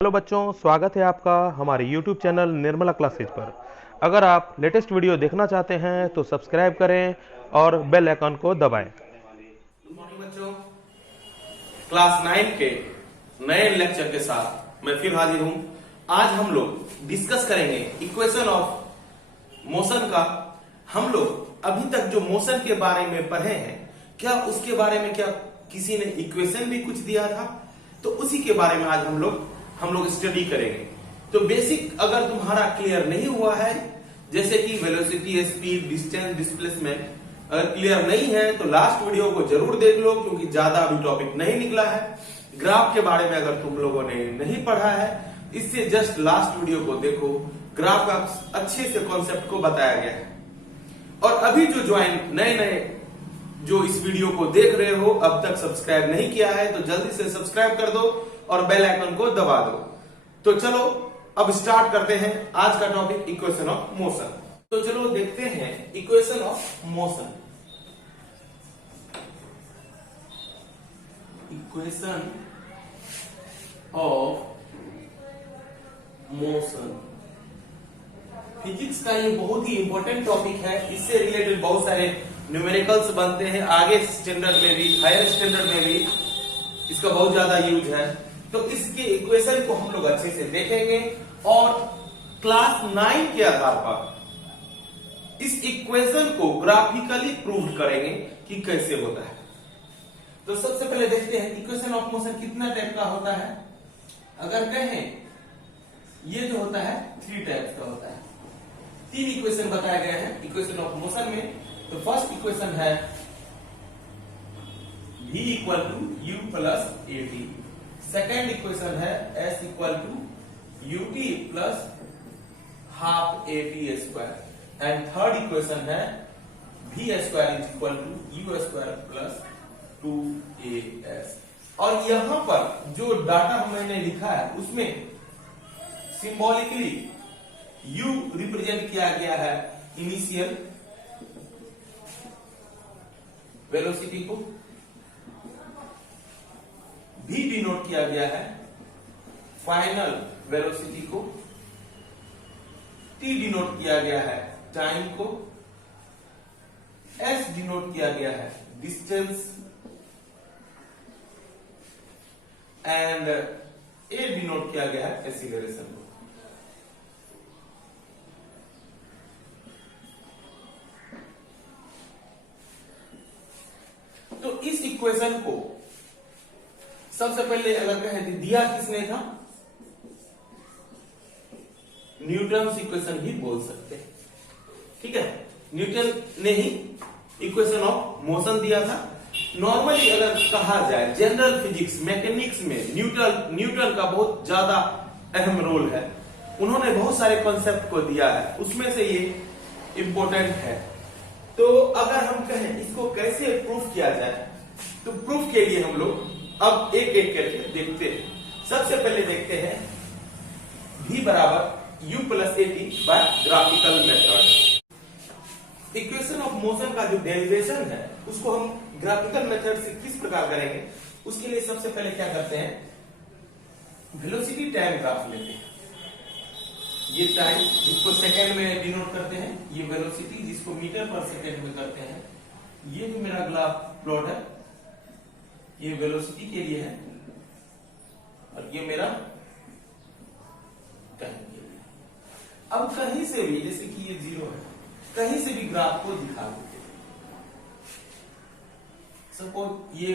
Hello बच्चों, स्वागत है आपका हमारे YouTube चैनल निर्मला क्लासेज पर। अगर आप लेटेस्ट वीडियो देखना चाहते हैं तो सब्सक्राइब करें और बेल आइकन को दबाएं। गुड मॉर्निंग बच्चों, क्लास 9 के नए लेक्चर के साथ मैं फिर हाजिर हूं। आज हम लोग डिस्कस करेंगे इक्वेशन ऑफ मोशन का। हम लोग अभी तक जो मोशन के बारे में पढ़े हैं, क्या उसके बारे में क्या किसी ने इक्वेशन भी कुछ दिया था? तो उसी के बारे में आज हम लोग स्टडी करेंगे। तो बेसिक अगर तुम्हारा क्लियर नहीं हुआ है, जैसे कि वेलोसिटी, स्पीड, डिस्टेंस, डिस्प्लेसमेंट, अगर क्लियर नहीं है तो लास्ट वीडियो को जरूर देख लो, क्योंकि ज्यादा अभी टॉपिक नहीं निकला है। ग्राफ के बारे में अगर तुम लोगों ने नहीं पढ़ा है, इससे जस्ट लास्ट वीडियो को देखो। ग्राफ का अच्छे से कॉन्सेप्ट को बताया गया है। और अभी जो ज्वाइन नए जो इस वीडियो को देख रहे हो, अब तक सब्सक्राइब नहीं किया है तो जल्दी से सब्सक्राइब कर दो और बेल आइकन को दबा दो। तो चलो अब स्टार्ट करते हैं आज का टॉपिक, इक्वेशन ऑफ मोशन। तो चलो देखते हैं equation of motion. Equation of motion physics का ये बहुत ही इंपॉर्टेंट टॉपिक है। इससे रिलेटेड बहुत सारे न्यूमेरिकल्स बनते हैं, आगे स्टैंडर्ड में भी, हायर स्टैंडर्ड में भी इसका बहुत ज्यादा यूज है। तो इसके इक्वेशन को हम लोग अच्छे से देखेंगे और क्लास 9 के आधार पर इस इक्वेशन को ग्राफिकली प्रूव करेंगे कि कैसे होता है। तो सबसे पहले देखते हैं इक्वेशन ऑफ मोशन कितना टाइप का होता है। अगर कहें ये जो होता है 3 टाइप्स का होता है। 3 इक्वेशन बताए गए हैं इक्वेशन ऑफ मोशन में। तो फर्स्ट इक्वेशन है v equal to u plus at। Second equation है s equal to ut plus half at square. And third equation है v square is equal to u square plus 2as। और यहां पर जो data मैंने लिखा है उसमें सिंबॉलिकली u रिप्रेजेंट किया गया है इनिशियल वेलोसिटी को, v डिनोट किया गया है फाइनल वेलोसिटी को, t डिनोट किया गया है टाइम को, s डिनोट किया गया है डिस्टेंस एंड a डिनोट किया गया है एक्सीलरेशन को। तो इस इक्वेशन को सबसे पहले अगर कहें दिया किसने था, न्यूटन इक्वेशन भी बोल सकते हैं। ठीक है, न्यूटन ने ही इक्वेशन ऑफ मोशन दिया था। नॉर्मली अगर कहा जाए जनरल फिजिक्स मैकेनिक्स में न्यूटन का बहुत ज्यादा अहम रोल है। उन्होंने बहुत सारे कॉन्सेप्ट को दिया है, उसमें से ये इंपॉर्टेंट है। तो अगर हम कहें इसको कैसे प्रूफ किया जाए, तो प्रूफ के लिए हम लोग अब एक एक करके देखते हैं। सबसे पहले देखते हैं v बराबर u plus at by graphical method. Equation of motion का जो डेरिवेशन है उसको हम ग्राफिकल मेथड से किस प्रकार करेंगे, उसके लिए सबसे पहले क्या करते हैं, वेलोसिटी टाइम ग्राफ लेते हैं। ये टाइम जिसको सेकंड में डिनोट करते हैं, ये वेलोसिटी जिसको मीटर पर सेकंड में करते हैं। ये जो मेरा ग्राफ प्लॉट है ये वेलोसिटी के लिए है और ये मेरा टाइम के लिए। अब कहीं से भी, जैसे कि ये 0 है, कहीं से भी ग्राफ को दिखा देते हैं। सपोज ये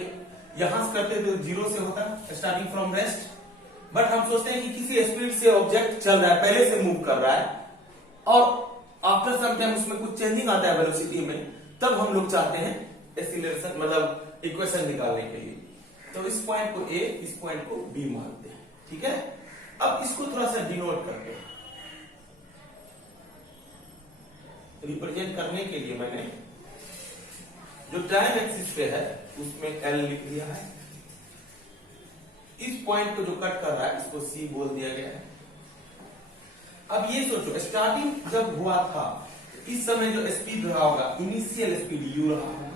यहां से करते तो 0 से होता स्टार्टिंग फ्रॉम रेस्ट, बट हम सोचते हैं कि किसी स्पीड से ऑब्जेक्ट चल रहा है, पहले से मूव कर रहा है और आफ्टर सम टाइम उसमें कुछ चेंजिंग आता है वेलोसिटी में, तब हम लोग चाहते हैं एक्सीलरेशन मतलब इक्वेशन निकालने के लिए। तो इस पॉइंट को a, इस पॉइंट को b मानते हैं। ठीक है, अब इसको थोड़ा सा डिनोट करते हैं। रिप्रेजेंट करने के लिए मैंने जो टाइम एक्सिस पे है उसमें l लिख दिया है। इस पॉइंट को जो कट कर रहा है इसको c बोल दिया गया है। अब ये सोचो स्टार्टिंग जब हुआ था, इस समय जो स्पीड रहा होगा इनिशियल स्पीड u रहा होगा।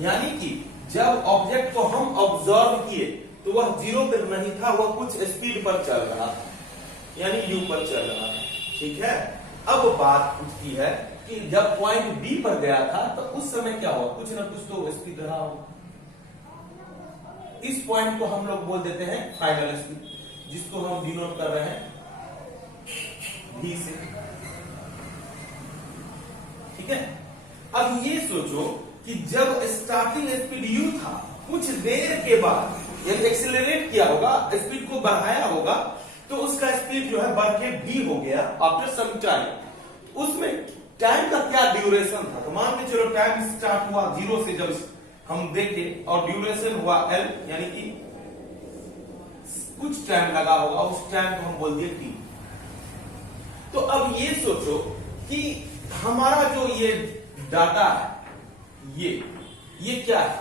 यानी कि जब ऑब्जेक्ट को हम ऑब्जर्व किए तो वह 0 पर नहीं था, वह कुछ स्पीड पर चल रहा था, यानी u पर चल रहा था। ठीक है, अब बात उठती है कि जब पॉइंट B पर गया था तो उस समय क्या हुआ, कुछ ना कुछ तो स्पीड रहा होगा। इस पॉइंट को हम लोग बोल देते हैं फाइनल स्पीड, जिसको हम डिनोट कर रहे हैं V से। ठीक है, अब ये सोचो कि जब स्टार्टिंग स्पीड u था, कुछ देर के बाद यानी एक्सेलरेट किया होगा, स्पीड को बढ़ाया होगा, तो उसका स्पीड जो है बढ़ के v हो गया आफ्टर सम टाइम। उसमें टाइम का क्या ड्यूरेशन था, तो मान के चलो टाइम स्टार्ट हुआ 0 से, जब हम देखे, और ड्यूरेशन हुआ l, यानी कि कुछ टाइम लगा होगा, उस टाइम को हम बोल दिए t। तो अब ये सोचो कि हमारा जो ये डाटा है, ये क्या है।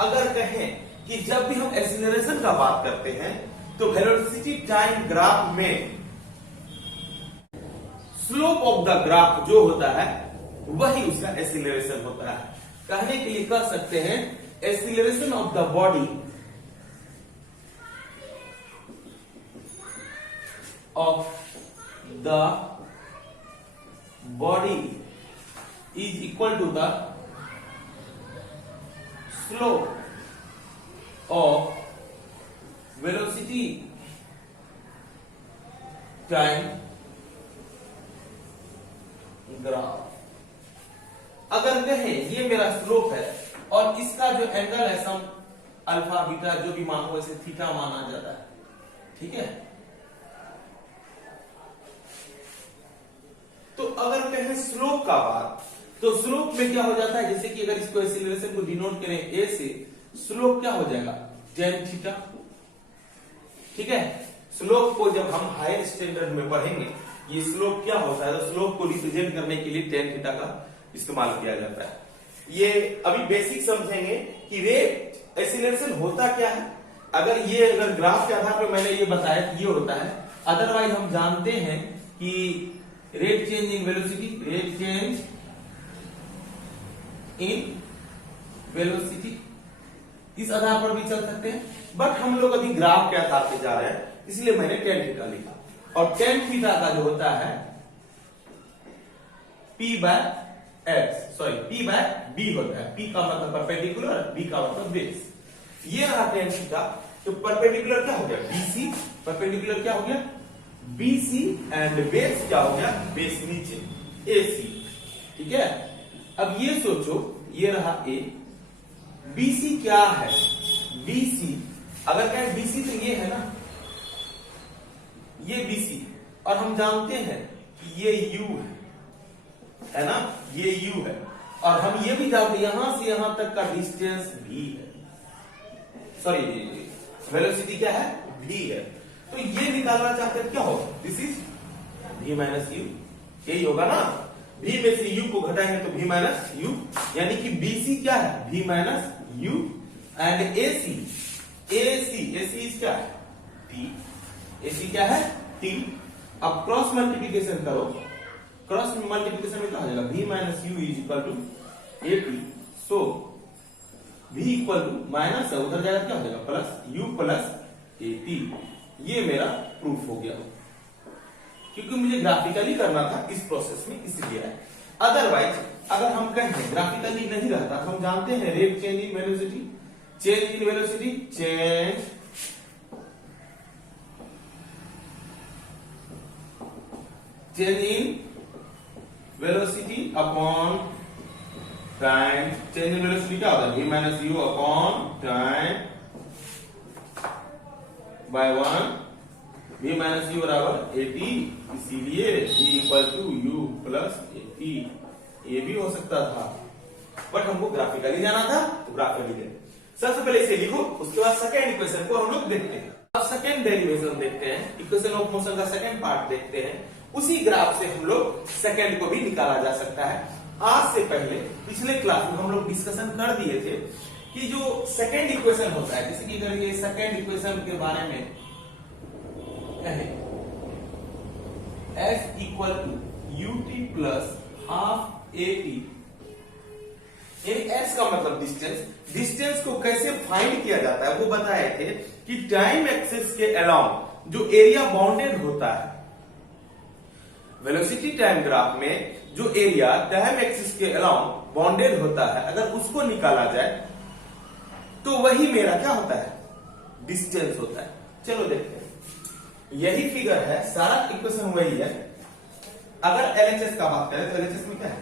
अगर कहें कि जब भी हम एक्सीलरेशन का बात करते हैं तो वेलोसिटी टाइम ग्राफ में स्लोप ऑफ द ग्राफ जो होता है वही उसका एक्सीलरेशन होता है। कहने के लिए कह सकते हैं acceleration of the body is equal to the slope of velocity time graph. अगर कहें ये मेरा स्लोप है और इसका जो एंगल है सम अल्फा बीटा जो भी मानो, इसे थीटा माना जाता है। ठीक है, तो अगर कहें स्लोप का बात, तो स्लोप में क्या हो जाता है, जैसे कि अगर इसको एक्सीलरेशन को डिनोट करें a से, स्लोप क्या हो जाएगा tan थीटा। ठीक है, स्लोप को जब हम हायर स्टैंडर्ड में पढ़ेंगे ये स्लोप क्या होता है, तो स्लोप को रिप्रेजेंट करने के लिए tan थीटा का इस्तेमाल किया जाता है। ये अभी बेसिक समझेंगे कि रेट एक्सीलरेशन होता क्या है। अगर ग्राफ के आधार पर मैंने ये बताया कि ये होता है, अदरवाइज हम जानते हैं कि rate change in velocity, rate change in velocity, इस आधार पर भी चल सकते हैं, बट हम लोग अभी ग्राफ के आधार पे जा रहे हैं, इसलिए मैंने tan थीटा लिखा। और tan थीटा का जो होता है P बाय B होता है। P का मतलब परपेंडिकुलर, B का मतलब बेस। ये रहा tan थीटा, तो परपेंडिकुलर क्या हो गया BC, परपेंडिकुलर क्या हो गया BC, एंड बेस क्या हो गया, बेस नीचे AC। ठीक है, अब ये सोचो ये रहा A, BC क्या है, BC अगर कहें BC तो ये है ना, ये BC, और हम जानते हैं कि ये U है ना, ये U है, और हम ये भी जानते हैं यहां से यहां तक का डिस्टेंस V है, सॉरी वेलोसिटी क्या है V है। तो ये निकालना चाहते हैं क्या होगा, this is V minus U, यही होगा ना, V में से U को घटाएंगे तो V माइनस U, यानी कि BC क्या है V minus U, and AC is क्या है T, AC क्या है T। अब क्रॉस मल्टीप्लीकेशन करो, क्रॉस मल्टीप्लीकेशन में क्या हो जाएगा V minus U is equal to AP, so V equal to minus है, उधर जाएगा क्या हो जाएगा प्लस U प्लस AP। ये मेरा प्रूफ हो गया, क्योंकि मुझे ग्राफिकली करना था इस प्रोसेस में, इसलिए है। अदरवाइज अगर हम कहें ग्राफिकली नहीं रहता तो हम जानते हैं rate change in velocity, change in velocity, change in velocity upon time. Change in velocity क्या होता है V minus U upon time by 1, V minus U बराबर AT, इसीलिए V equal to U plus AT। ये भी हो सकता था, बट हमको ग्राफिकली जाना था तो ग्राफिकली गए। सबसे पहले इसे लिखो, उसके बाद सेकेंड इक्वेशन को हम लोग देखते हैं। अब सेकेंड डेरिवेशन देखते हैं, इक्वेशन ऑफ मोशन का सेकेंड पार्ट देखते हैं। उसी ग्राफ से हम लोग सेकेंड को भी निकाला जा सकता है। आज से पहले पिछले क्लास में हम लोग डिस्कशन कर दिए थे कि जो सेकेंड इक्वेशन होता है, जैसे कि अगर ये सेकेंड इक्वेशन के बारे में कहें, S equal to ut plus half AT यानी एस का मतलब डिस्टेंस। डिस्टेंस को कैसे फाइंड किया जाता है वो बताए थे कि टाइम एक्सिस के अलाउंग जो एरिया बाउंडेड होता है, वेलोसिटी टाइम ग्राफ में जो एरिया टाइम एक्सिस के अलाउंग बाउंडेड होता है, अगर उसको निकाला जाए तो वही मेरा क्या होता है, डिस्टेंस होता है। चलो देखते हैं, यही फिगर है, सारा इक्वेशन वही है। अगर एलएचएस का बात करें तो एलएचएस में क्या है,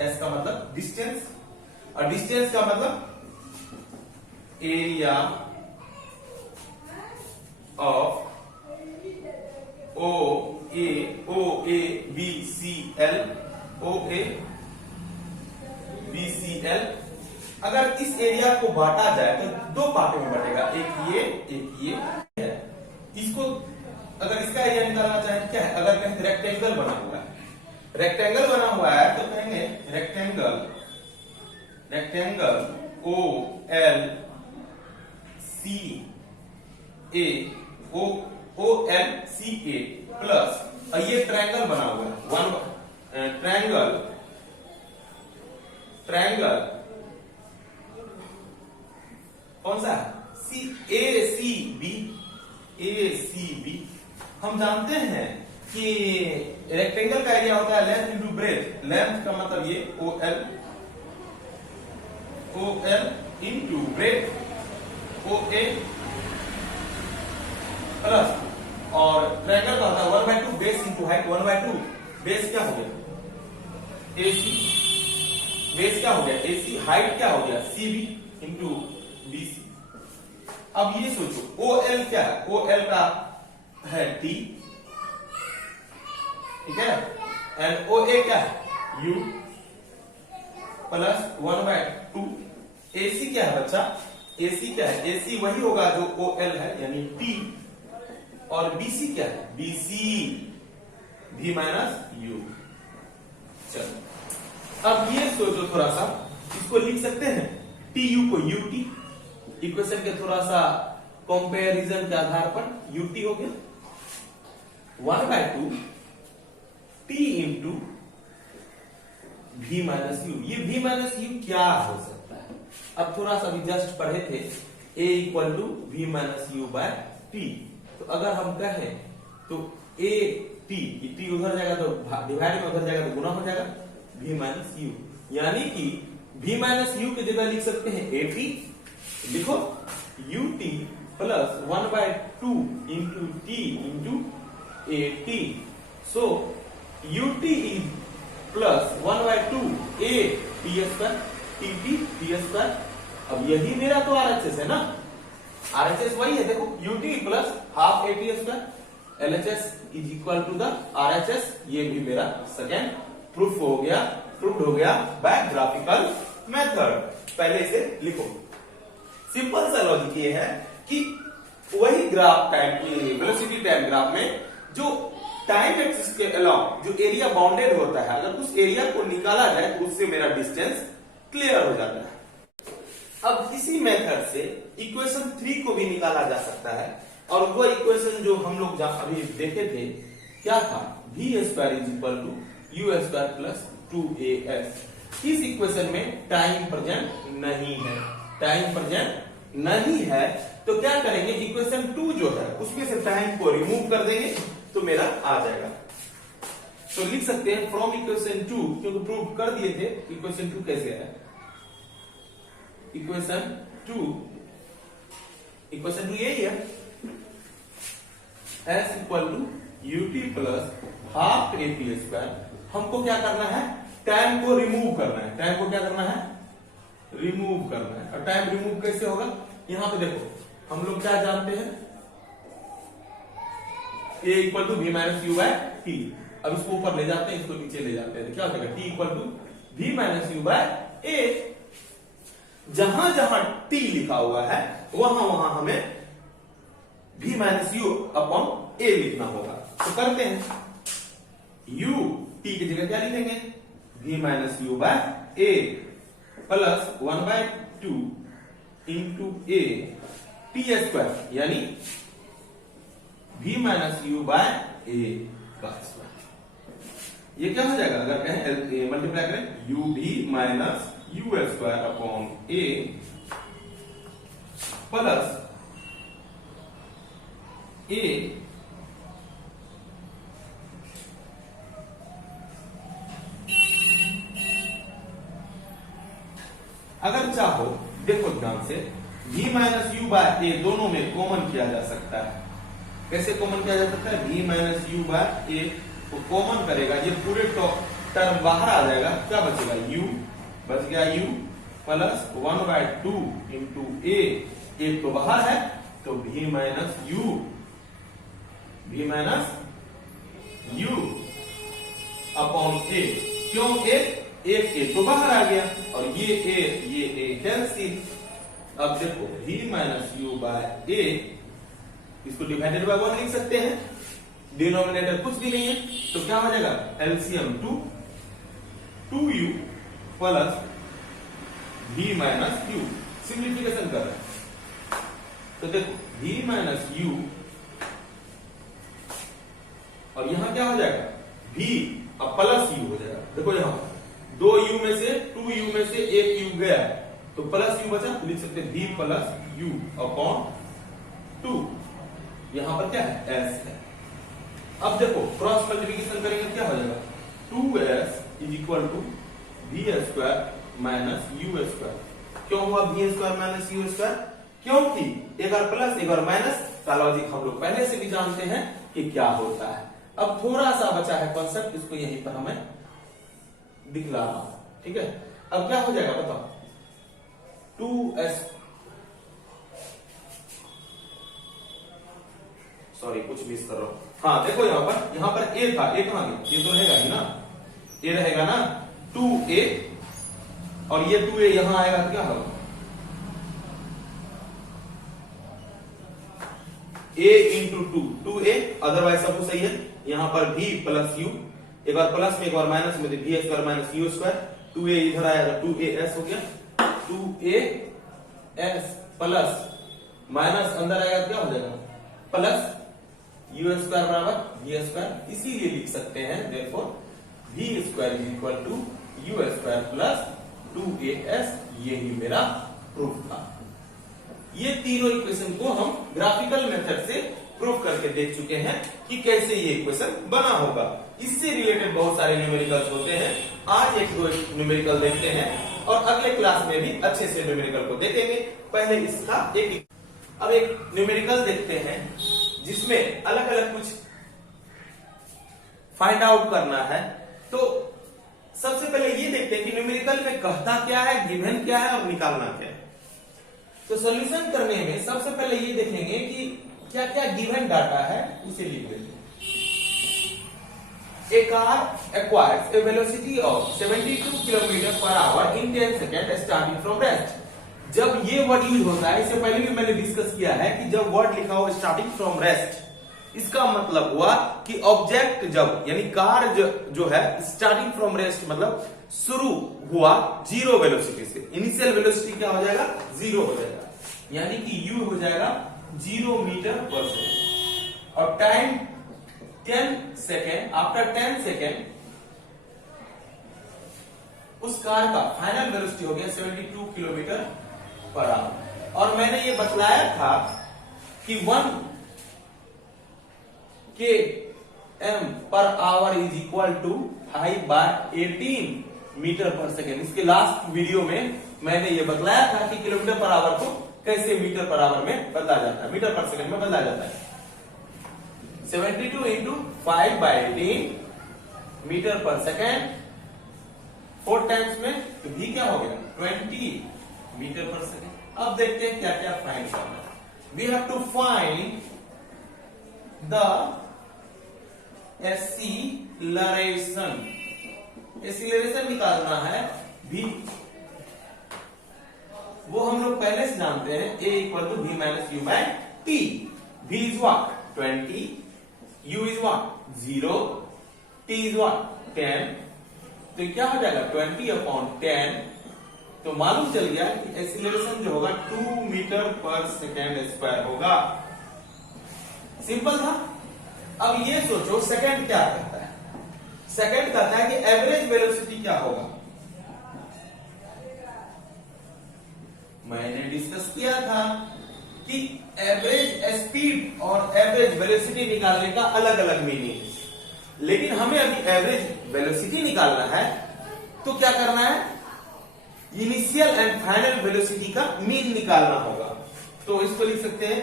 एस का मतलब डिस्टेंस, और डिस्टेंस का मतलब area of O A B C L, O A B C L. अगर इस एरिया को बांटा जाए तो दो पार्टों में बटेगा, एक ये है। इसको अगर इसका एरिया निकालना चाहे क्या है, अगर कहें रेक्टेंगल बना हुआ है, रेक्टेंगल बना हुआ है तो कहेंगे रेक्टेंगल ओ एल सी ए, ओ एल सी ए प्लस, और ये ट्रायंगल बना हुआ है, वन ट्रायंगल कौन सा है, ए सी बी। हम जानते हैं कि रेक्टेंगल का एरिया होता है लेंथ इंटू ब्रेथ। लेंथ का मतलब ये ओ एल इंटू ब्रेथ, ओ ए प्लस, और ट्रायंगल का होता है 1/2 बेस इंटू हाइट। 1/2 बेस क्या हो गया, एसी, बेस क्या हो गया एसी, हाइट क्या हो गया सीबी इंटू बीसी। अब ये सोचो ओ एल क्या है, ओ एल का है टी, ठीक है, एंड ओ ए क्या है यू, प्लस 1/2। एसी क्या है बच्चा, एसी क्या है, एसी वही होगा जो ओ एल है यानी टी, और बीसी क्या है, बीसी भी माइनस यू। चलो अब ये सोचो थोड़ा सा, इसको लिख सकते हैं टी यू को यूटी, इक्वेशन के थोड़ा सा कंपैरिजन के आधार पर यूटी हो गया 1/2 टी इंटू भी माइनस यू। ये भी माइनस यू क्या हो सकता है, अब थोड़ा सा भी जस्ट पढ़े थे, a equal to v minus u by t. तो अगर हम कहें तो a टी उधर जाएगा तो डिवाइड में उधर जाएगा तो गुना हो जाएगा v माइनस यू, यानी कि v माइनस यू की जगह लिख सकते हैं ए टी, लिखो ut plus 1/2 into T into A T. So ut is plus 1/2 a t square T T square. अब यही मेरा तो आरएचएस है ना, आरएचएस वही है, देखो ut plus half a t square, LHS is equal to the RHS। ये भी मेरा सेकेंड प्रूफ हो गया बाय ग्राफिकल मेथड। पहले इसे लिखो, सिंपल सा लॉजिक ये है कि वही ग्राफ टाइम की वेलोसिटी टाइम ग्राफ में जो टाइम एक्सिस के अलाउंग जो एरिया बाउंडेड होता है, अगर उस एरिया को निकाला जाए तो उससे मेरा डिस्टेंस क्लियर हो जाता है। अब इसी मेथड से इक्वेशन 3 को भी निकाला जा सकता है, और वो इक्वेशन जो हम लोग अभी देखे थे क्या था, v square is equal to u square plus 2as। इस इक्वेशन में टाइम प्रेजेंट नहीं है, टाइम प्रेजेंट नहीं है, तो क्या करेंगे, इक्वेशन 2 जो है उसमें से टाइम को रिमूव कर देंगे तो मेरा आ जाएगा। तो लिख सकते हैं फ्रॉम इक्वेशन 2, क्योंकि प्रूव कर दिए थे इक्वेशन 2 कैसे है, इक्वेशन 2 यही है, s equal to ut plus half a t square. हमको क्या करना है, टाइम को रिमूव करना है, टाइम को क्या करना है, रिमूव करना है। और टाइम रिमूव कैसे होगा, यहां पे देखो हम लोग क्या जानते हैं, a equal to v minus u by t. अब इसको ऊपर ले जाते हैं, इसको नीचे ले जाते हैं, तो क्या हो जाएगा, t equal to v minus u by a. जहां जहां t लिखा हुआ है वहां वहां हमें v minus you upon a लिखना होगा। तो करते हैं, u t की जगह क्या लिखेंगे, v minus u by a plus 1/2 into a t square, यानी v minus u by a का स्क्वायर। ये क्या हो जाएगा अगर कहें मल्टीप्लाई करें यू भी minus u square upon a plus a अगर चाहो देखो ध्यान से v minus u by a दोनों में कॉमन किया जा सकता है। कैसे कॉमन किया जा सकता है? v माइनस यू बाय ए को कॉमन करेगा, ये पूरे टर्म बाहर आ जाएगा, क्या बचेगा? u बच गया u प्लस 1/2 इंटू ए, एक तो बाहर है तो v माइनस यू अपॉन ए। क्यों एक ए तो बाहर आ गया और ये ए कैंसिल। अब देखो v माइनस यू बाय ए, इसको डिवाइडेड बाय 1 लिख सकते हैं, डिनोमिनेटर कुछ भी नहीं है तो क्या हो जाएगा? LCM 2u plus v minus you. Simplification कर रहे हैं तो देखो v माइनस यू और यहां क्या हो जाएगा? v अब प्लस यू हो जाएगा। देखो यहां 2u में से 2u में से एक u गया तो प्लस u बचा, तो लिख सकते हैं v प्लस यू अपॉन 2। यहां पर क्या है? s है। अब देखो क्रॉस मल्टीप्लिकेशन करेंगे क्या हो जाएगा? 2s is equal to v square minus u square. क्यों हुआ v square minus u square? क्योंकि एक बार प्लस एक बार माइनस का लॉजिक हम लोग पहले से भी जानते हैं कि क्या होता है। अब थोड़ा सा बचा है कॉन्सेप्ट, इसको यहीं पर हमें दिखला रहा हूं, ठीक है। अब क्या हो जाएगा बताओ? 2s सॉरी कुछ मिस कर रहा हूं। हाँ देखो यहां पर a था, a कहां गया? ये तो रहेगा ही ना, a रहेगा ना 2a और ये 2a यहां आएगा तो क्या होगा? a इंटू 2a, अदरवाइज सब कुछ सही है। यहां पर v प्लस यू, एक बार प्लस में एक बार माइनस में, v square minus u square. 2a इधर आएगा 2as हो गया, 2as प्लस माइनस अंदर आएगा क्या हो जाएगा? प्लस यू स्क्वायर बराबर वी स्क्वायर। इसीलिए लिख सकते हैं therefore v square is equal to u square plus 2as। ये ही मेरा प्रूफ था। ये तीनों इक्वेशन को हम ग्राफिकल मेथड से प्रूफ करके देख चुके हैं कि कैसे ये इक्वेशन बना होगा। इससे रिलेटेड बहुत सारे न्यूमेरिकल्स होते हैं, आज एक दो न्यूमेरिकल देखते हैं और अगले क्लास में भी अच्छे से न्यूमेरिकल को देखेंगे। पहले इसका अब एक न्यूमेरिकल देखते हैं जिसमें अलग अलग कुछ फाइंड आउट करना है। तो सबसे पहले ये देखते हैं कि न्यूमेरिकल में कहता क्या है, गिवन क्या है और निकालना क्या है। तो सॉल्यूशन करने में सबसे पहले ये देखेंगे कि क्या क्या गिवन डाटा है, उसे लिख देते हैं। A car acquires a velocity of 72 km per hour in 10 seconds starting from rest। जब ये वर्ड यूज होता है, इससे पहले भी मैंने डिस्कस किया है कि जब वर्ड लिखा हो स्टार्टिंग फ्रॉम रेस्ट, इसका मतलब हुआ कि ऑब्जेक्ट जब यानी कार जो है स्टार्टिंग फ्रॉम रेस्ट मतलब शुरू हुआ जीरो वेलोसिटी से। इनिशियल वेलोसिटी क्या हो जाएगा? जीरो हो जाएगा, यानी कि u हो जाएगा 0 मीटर पर सेकेंड और टाइम 10 सेकेंड। आफ्टर 10 सेकेंड उस कार का फाइनल वेलोसिटी हो गया 72 किलोमीटर पर आवर। और मैंने ये बतलाया था कि 1 km पर hour is equal to 5/18 metre पर सेकेंड। इसके लास्ट वीडियो में मैंने ये बतलाया था कि किलोमीटर पर आवर को कैसे मीटर पर आवर में बदला जाता है, मीटर पर सेकेंड में बदला जाता है। 72 इंटू 5/18 मीटर पर सेकेंड 4 टाइम्स में तो भी क्या हो गया? 20 मीटर पर सेकेंड। अब देखते हैं क्या क्या फाइंड करना है। We have to find the acceleration. Acceleration निकालना है v, वो हम लोग पहले से जानते हैं a equal to v minus u by t। v is what? 20, u is what? 0, t is what? 10। तो क्या हो जाएगा? 20/10। तो मालूम चल गया कि एक्सीलरेशन जो होगा 2 मीटर पर सेकेंड स्क्वायर होगा। सिंपल था। अब ये सोचो सेकेंड क्या करता है? सेकंड कहता है कि एवरेज वेलोसिटी क्या होगा। मैंने डिस्कस किया था कि एवरेज स्पीड और एवरेज वेलोसिटी निकालने का अलग अलग मीनिंग, लेकिन हमें अभी एवरेज वेलोसिटी निकालना है तो क्या करना है, इनिशियल एंड फाइनल वेलोसिटी का मीन निकालना होगा। तो इसको लिख सकते हैं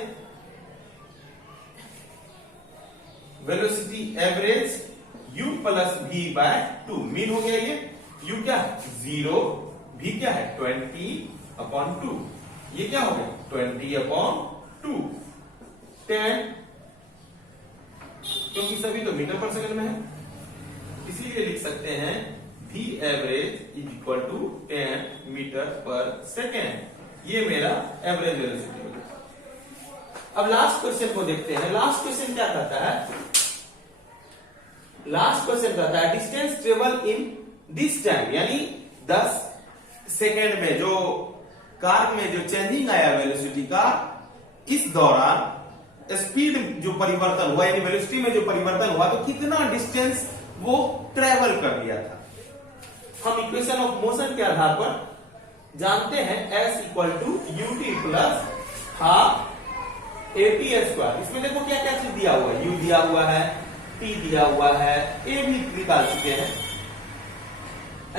velocity average u plus v by 2। Mean हो गया ये, u क्या है 0, v क्या है 20/2, ये क्या हो गया 20/2 10, क्योंकि सभी तो मीटर पर सेकंड में है, इसीलिए लिख सकते हैं v average is equal to 10 metre पर सेकेंड। ये मेरा एवरेज वेलोसिटी हो गया। अब लास्ट क्वेश्चन को देखते हैं। लास्ट क्वेश्चन क्या कहता है, लास्ट क्वेश्चन कहता है distance travel in this time, यानी 10 सेकेंड में जो कार में जो चेंजिंग आया वेलोसिटी का, इस दौरान स्पीड जो परिवर्तन हुआ यानी वेलोसिटी में जो परिवर्तन हुआ तो कितना डिस्टेंस वो ट्रेवल कर दिया था। हम इक्वेशन ऑफ मोशन के आधार पर जानते हैं s equal to ut plus half AP square. इसमें देखो क्या क्या चीज दिया हुआ है, u दिया हुआ है, t दिया हुआ है, a भी निकाल चुके हैं,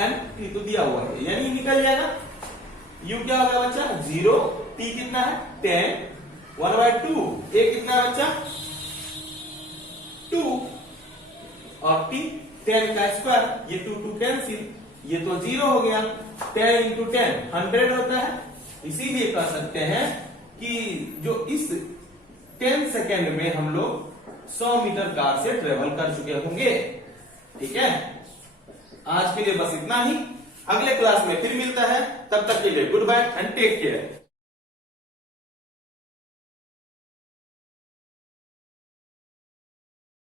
n t तो दिया हुआ है, यानी निकल जाएगा। u क्या होगा बच्चा 0, t कितना है 10, 1/2, a कितना है बच्चा 2 और t 10 का स्क्वायर, ये 2 कैंसिल, ये तो 0 हो गया। 10 इंटू 10 100 होता है, इसीलिए कह सकते हैं कि जो इस 10 सेकेंड में हम लोग 100 मीटर कार से ट्रेवल कर चुके होंगे। ठीक है, आज के लिए बस इतना ही, अगले क्लास में फिर मिलता है, तब तक के लिए goodbye and take care.